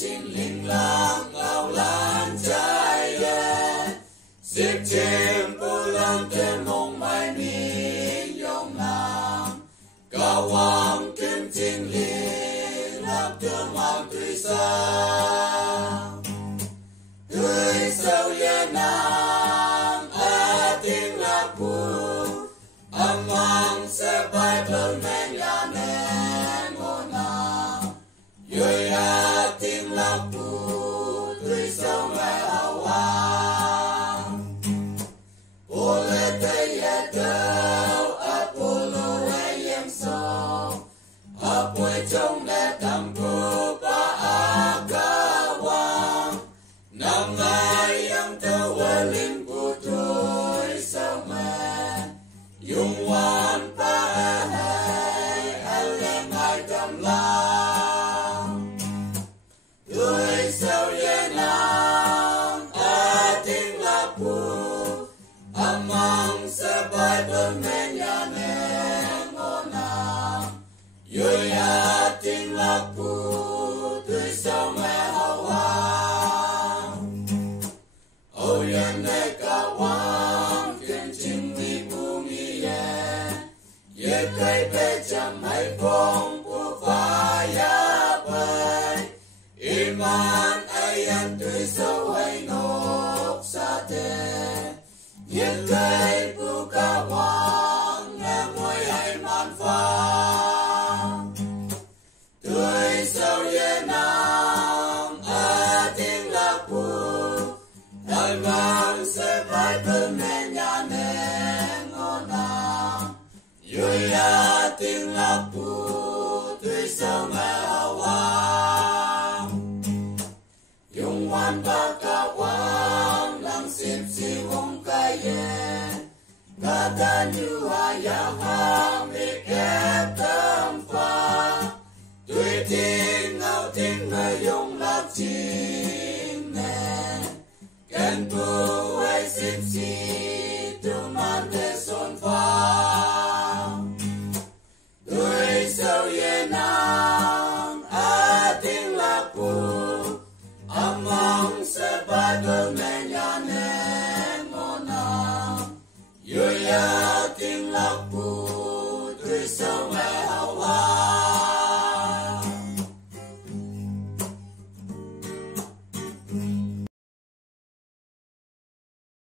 chính linh lạc lao lan trái xếp chim bu lan thêm mong mai ni yong nam cao hoàng kim chính linh lạc tương hoàng tươi sao yên nam tiếng lạc bu âm hoàng sẽ bay bên men ya nè ngô nam yoi tiếng lạc bu tươi sao mẹ hào hoàng ole te ye đâu apollo em so apoi trong nè tam bu ba aga hoàng năm ngày em theo linh bu tươi sao mẹ yung wan pa lên hai cầm lang tươi sao yên nam tiếng lạc bu âm mang sẽ bay bên men nhà nè ngô nam yoi tiếng lạc bu tươi sao mẹ hào hoàng ôi em này cả hoàng kiếm chim đi bu mi ye cây bê chăm hay phong bu pha ya bay iman ai anh tươi sao hay nốc sa te ye cây bu cả hoàng nghe môi hay man pha tươi sao ye nam tiếng lạc bu đại mang sẽ bay bên men nhà nè ngô nam yoi tiếng lạc bu tươi sao mẹ hào hoàng yung wan ba ka hoàng lang sim si wong kaya ngata như ya ha